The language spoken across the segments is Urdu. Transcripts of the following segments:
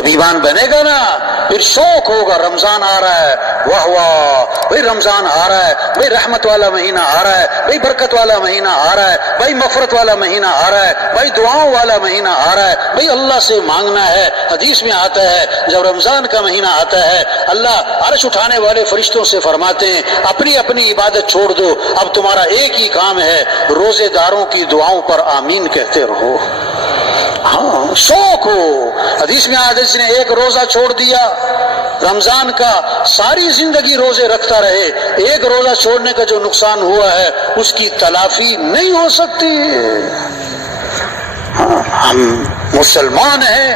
جب ایمان بنے گا نا پھر شوق ہوگا، رمضان آ رہا ہے، واہ واہ بھائی رمضان آ رہا ہے، بھائی رحمت والا مہینہ آ رہا ہے، بھائی برکت والا مہینہ آ رہا ہے، بھائی مغفرت والا مہینہ آ رہا ہے، بھائی دعاؤں والا مہینہ آ رہا ہے، بھائی اللہ سے مانگنا ہے۔ حدیث میں آتا ہے جب رمضان کا مہینہ آتا ہے اللہ عرش اٹھانے والے فرشتوں سے فرماتے ہیں اپنی اپنی عبادت چھوڑ دو، اب تمہارا ایک ہی کام ہے، روزے داروں کی دعاؤں پر آمین کہتے رہو۔ ہاں شوق ہو۔ حدیث میں آتا ہے جس نے ایک روزہ چھوڑ دیا رمضان کا، ساری زندگی روزے رکھتا رہے، ایک روزہ چھوڑنے کا جو نقصان ہوا ہے اس کی تلافی نہیں ہو سکتی۔ ہم مسلمان ہیں،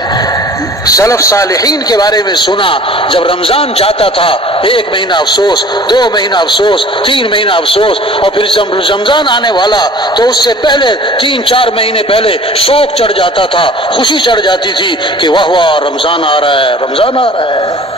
سلف صالحین کے بارے میں سنا جب رمضان جاتا تھا ایک مہینہ افسوس، 2 مہینہ افسوس، 3 مہینہ افسوس، اور پھر جب رمضان آنے والا تو اس سے پہلے 3-4 مہینے پہلے شوق چڑھ جاتا تھا، خوشی چڑھ جاتی تھی کہ واہ واہ رمضان آ رہا ہے، رمضان آ رہا ہے۔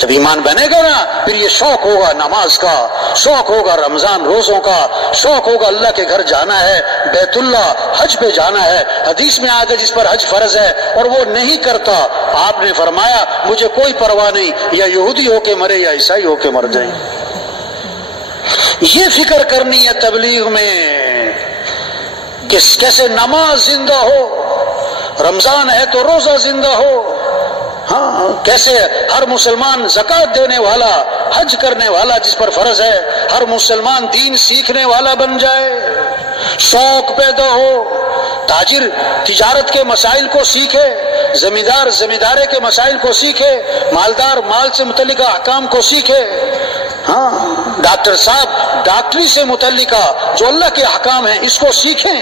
جب ایمان بنے گا نا پھر یہ شوق ہوگا نماز کا، شوق ہوگا رمضان روزوں کا، شوق ہوگا اللہ کے گھر جانا ہے، بیت اللہ حج پہ جانا ہے۔ حدیث میں آتا ہے جس پر حج فرض ہے اور وہ نہیں کرتا، آپ نے فرمایا مجھے کوئی پرواہ نہیں، یا یہودی ہو کے مرے یا عیسائی ہو کے مر جائے۔ یہ فکر کرنی ہے تبلیغ میں کہ کیسے نماز زندہ ہو، رمضان ہے تو روزہ زندہ ہو، ہاں کیسے ہر مسلمان زکوٰۃ دینے والا، حج کرنے والا جس پر فرض ہے، ہر مسلمان دین سیکھنے والا بن جائے، شوق پیدا ہو، تاجر تجارت کے مسائل کو سیکھے، زمیندار زمیندارے کے مسائل کو سیکھے، مالدار مال سے متعلقہ احکام کو سیکھے، ہاں ڈاکٹر صاحب ڈاکٹری سے متعلقہ جو اللہ کے احکام ہیں اس کو سیکھیں۔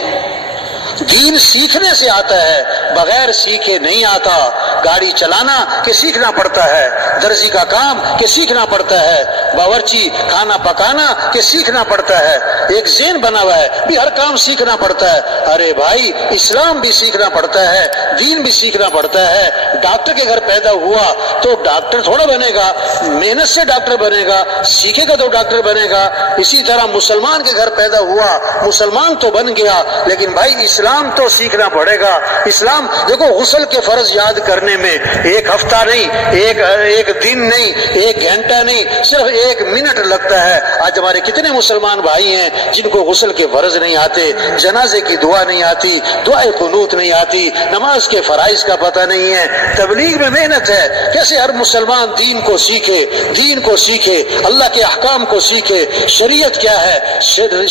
دین سیکھنے سے آتا ہے، بغیر سیکھے نہیں آتا۔ گاڑی چلانا کہ سیکھنا پڑتا ہے، درزی کا کام کہ سیکھنا پڑتا ہے، باورچی کھانا پکانا کہ سیکھنا پڑتا ہے۔ ایک ذہن بنا ہوا ہے بھی ہر کام سیکھنا پڑتا ہے، ارے بھائی اسلام بھی سیکھنا پڑتا ہے، دین بھی سیکھنا پڑتا ہے۔ ڈاکٹر کے گھر پیدا ہوا تو ڈاکٹر تھوڑا بنے گا، محنت سے ڈاکٹر بنے گا، سیکھے گا تو ڈاکٹر بنے گا۔ اسی طرح مسلمان کے گھر پیدا ہوا، مسلمان تو بن گیا، لیکن بھائی اسلام تو سیکھنا پڑے گا۔ اسلام دیکھو غسل کے فرض یاد کرنے میں ایک ہفتہ نہیں، ایک دن نہیں، ایک گھنٹہ نہیں، صرف 1 منٹ لگتا ہے۔ آج ہمارے کتنے مسلمان بھائی ہیں جن کو غسل کے فرض نہیں آتے، جنازے کی دعا نہیں آتی، دعائے قنوت نہیں آتی، نماز کے فرائض کا پتہ نہیں ہے۔ تبلیغ میں محنت ہے کیسے ہر مسلمان دین کو سیکھے، دین کو سیکھے، اللہ کے احکام کو سیکھے، شریعت کیا ہے،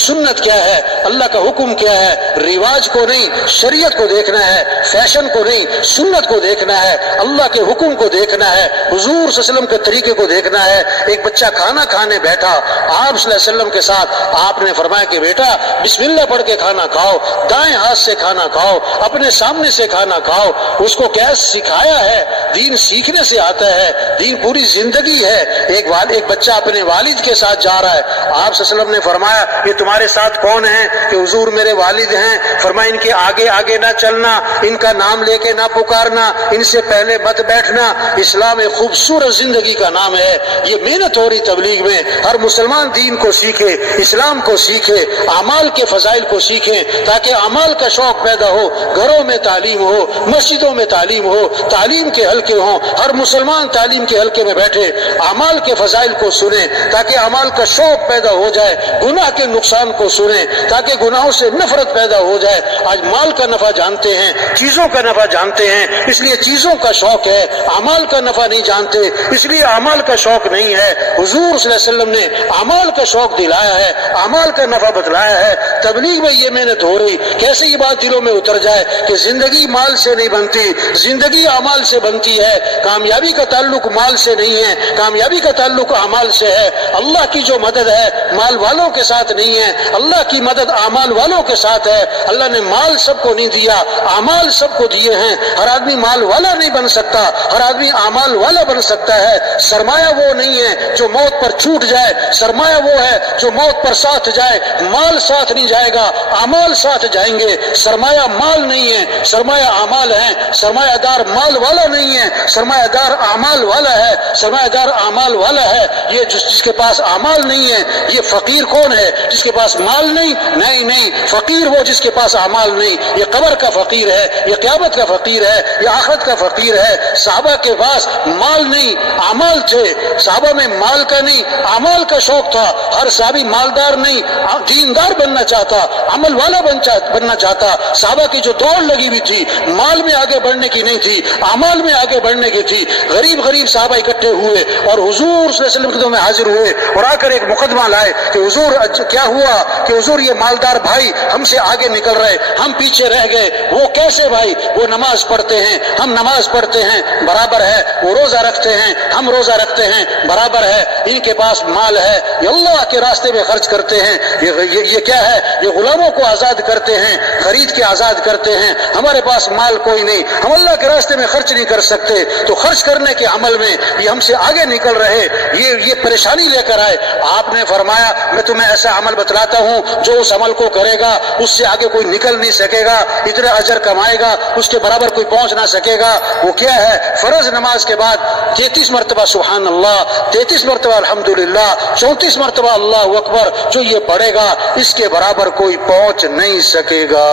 سنت کیا ہے، اللہ کا حکم کیا ہے۔ رواج کو نہیں شریعت کو دیکھنا ہے، فیشن کو نہیں سنت کو دیکھنا ہے، اللہ کے حکم کو دیکھنا ہے، حضور صلی اللہ علیہ وسلم کے طریقے کو دیکھنا ہے۔ ایک بچہ کھانا کھانے بیٹھا، آپ صلی اللہ علیہ وسلم کے ساتھ آپ نے فرمایا کہ بیٹا بسم اللہ پڑھ کے کھانا کھاؤ، دائیں ہاتھ سے کھانا کھاؤ، اپنے سامنے سے کھانا کھاؤ۔ اس کو کیا سکھایا ہے؟ دین سیکھنے سے آتا ہے، دین پوری زندگی ہے۔ ایک بچہ اپنے والد کے ساتھ جا رہا ہے، آپ صلی اللہ علیہ وسلم نے فرمایا یہ تمہارے ساتھ کون ہیں؟ کہ حضور میرے والد ہیں۔ فرمایا ان کے آگے آگے نہ چلنا، ان کا نام لے کے نہ پکارنا، ان سے پہلے مت بیٹھنا۔ اسلام ایک خوبصورت زندگی کا نام ہے۔ یہ محنت ہو رہی تبلیغ میں، ہر مسلمان دین کو سیکھے، اسلام کو سیکھے، اعمال کے فضائل کو سیکھیں تاکہ اعمال کا شوق پیدا ہو، گھروں میں تعلیم ہو، مسجدوں میں تعلیم ہو، تعلیم کے حلقے ہوں، ہر مسلمان تعلیم کے حلقے میں بیٹھے، اعمال کے فضائل کو سنیں تاکہ اعمال کا شوق پیدا ہو جائے، گناہ کے نقصان کو سنیں تاکہ گناہوں سے نفرت پیدا ہو جائے۔ آج مال کا نفع جانتے ہیں، چیزوں کا نفع جانتے ہیں، اس لیے چیزوں کا شوق ہے، اعمال کا نفع نہیں جانتے اس لیے اعمال کا شوق نہیں ہے۔ حضور صلی اللہ علیہ وسلم نے اعمال کا شوق دلایا ہے، اعمال کا نفع بتلایا ہے۔ تبلیغ میں یہ محنت ہو رہی، کیسے یہ بات دلوں میں اتر جائے کہ زندگی مال سے نہیں بنتی، زندگی اعمال سے بنتی ہے۔ کامیابی کا تعلق مال سے نہیں ہے، کامیابی کا تعلق اعمال سے ہے۔ اللہ کی جو مدد ہے مال والوں کے ساتھ نہیں ہے، اللہ کی مدد اعمال والوں کے ساتھ ہے۔ اللہ نے مال سب کو نہیں دیا، اعمال سب کو دیے ہیں۔ ہر آدمی مال والا نہیں بن سکتا، ہر آدمی اعمال والا بن سکتا ہے۔ سرمایہ وہ نہیں ہے جو موت پر چھوٹ جائے، سرمایہ وہ ہے جو موت پر ساتھ جائے۔ مال ساتھ نہیں جائے گا، اعمال ساتھ جائیں گے۔ سرمایہ مال نہیں ہے، سرمایہ اعمال ہے۔ سرمایہ دار مال والا نہیں ہے، سرمایہ دار اعمال والا ہے۔ سرمایہ دار اعمال والا ہے یہ جس کے پاس اعمال نہیں ہے۔ یہ فقیر کون ہے؟ جس کے پاس مال نہیں، نہیں فقیر وہ جس کے پاس اعمال نہیں۔ یہ قبر کا فقیر ہے، یہ قیامت کا فقیر ہے، یہ آخرت کا فقیر ہے. صحابہ کے پاس مال نہیں اعمال تھے. صحابہ میں مال کا نہیں اعمال کا شوق تھا. ہر صحابی مالدار نہیں دیندار بننا چاہتا, عمل والا بننا چاہتا. صحابہ کی جو دوڑ لگی ہوئی تھی مال میں آگے بڑھنے کی نہیں تھی, اعمال میں آگے بڑھنے کی تھی. غریب صحابہ اکٹھے ہوئے اور حضور صلی اللہ علیہ وسلم کے میں حاضر ہوئے اور آ کر ایک مقدمہ لائے کہ حضور کیا ہوا کہ حضور یہ مالدار بھائی ہم سے آگے نکل رہے, ہم پیچھے رہ گئے. وہ کیسے بھائی؟ وہ نماز پڑھتے ہیں, ہم نماز پڑھتے ہیں برابر ہے. وہ روزہ رکھتے ہیں, ہم روزہ رکھتے ہیں برابر ہے. ان کے پاس مال ہے, یہ اللہ کے راستے میں خرچ کرتے ہیں. یہ کیا ہے؟ یہ غلاموں کو آزاد کرتے ہیں, خرید کے آزاد کرتے ہیں. ہمارے پاس مال کوئی نہیں, ہم اللہ کے راستے میں خرچ نہیں کر سکتے. تو خرچ کرنے کے عمل میں یہ ہم سے آگے نکل رہے, یہ پریشانی لے کر آئے. آپ نے فرمایا میں تمہیں ایسا عمل بتلاتا ہوں جو اس عمل کو کرے گا اس سے آگے کوئی نکل نہیں سکے گا, اتنا اجر کمائے گا اس کے برابر کوئی پہنچ نہ سکے گا. وہ کیا ہے؟ فرض نماز کے بعد 33 مرتبہ سبحان اللہ, 33 مرتبہ الحمدللہ, 34 مرتبہ اللہ اکبر. جو یہ پڑھے گا اس کے برابر کوئی پہنچ نہیں سکے گا.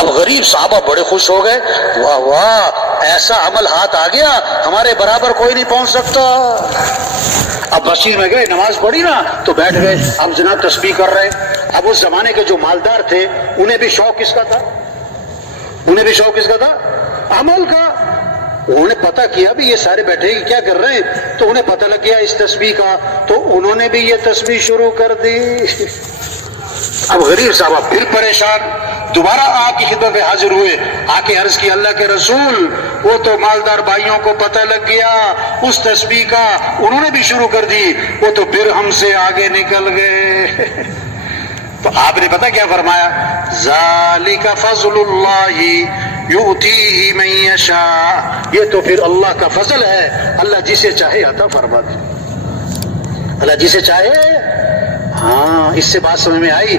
اب غریب صحابہ بڑے خوش ہو گئے, واہ واہ ایسا عمل ہاتھ آ گیا, ہمارے برابر کوئی نہیں پہنچ سکتا. اب مسجد میں گئے, نماز پڑھی نا تو بیٹھ گئے. اب جناب تسبیح کر رہے. اب اس زمانے کے جو مالدار تھے انہیں بھی شوق کس کا تھا؟ انہیں بھی شوق کس کا تھا؟ عمل کا. انہوں نے پتہ کیا بھی یہ سارے بیٹھے کیا کر رہے ہیں, تو انہیں پتہ لگ گیا اس تسبیح کا, تو انہوں نے بھی یہ تسبیح شروع کر دی. اب غریب صاحبہ پھر پریشان, دوبارہ آپ کی خدمت میں حاضر ہوئے, آ کے عرض کی اللہ کے رسول وہ تو مالدار بھائیوں کو پتہ لگ گیا اس تسبیح کا, انہوں نے بھی شروع کر دی, وہ تو پھر ہم سے آگے نکل گئے. تو آپ نے پتہ کیا فرمایا؟ ذالک فضل اللہ یؤتیہ من یشاء, یہ تو پھر اللہ کا فضل ہے, اللہ جسے چاہے عطا فرما دے. اللہ جسے چاہے. ہاں اس سے بات سمجھ میں آئی.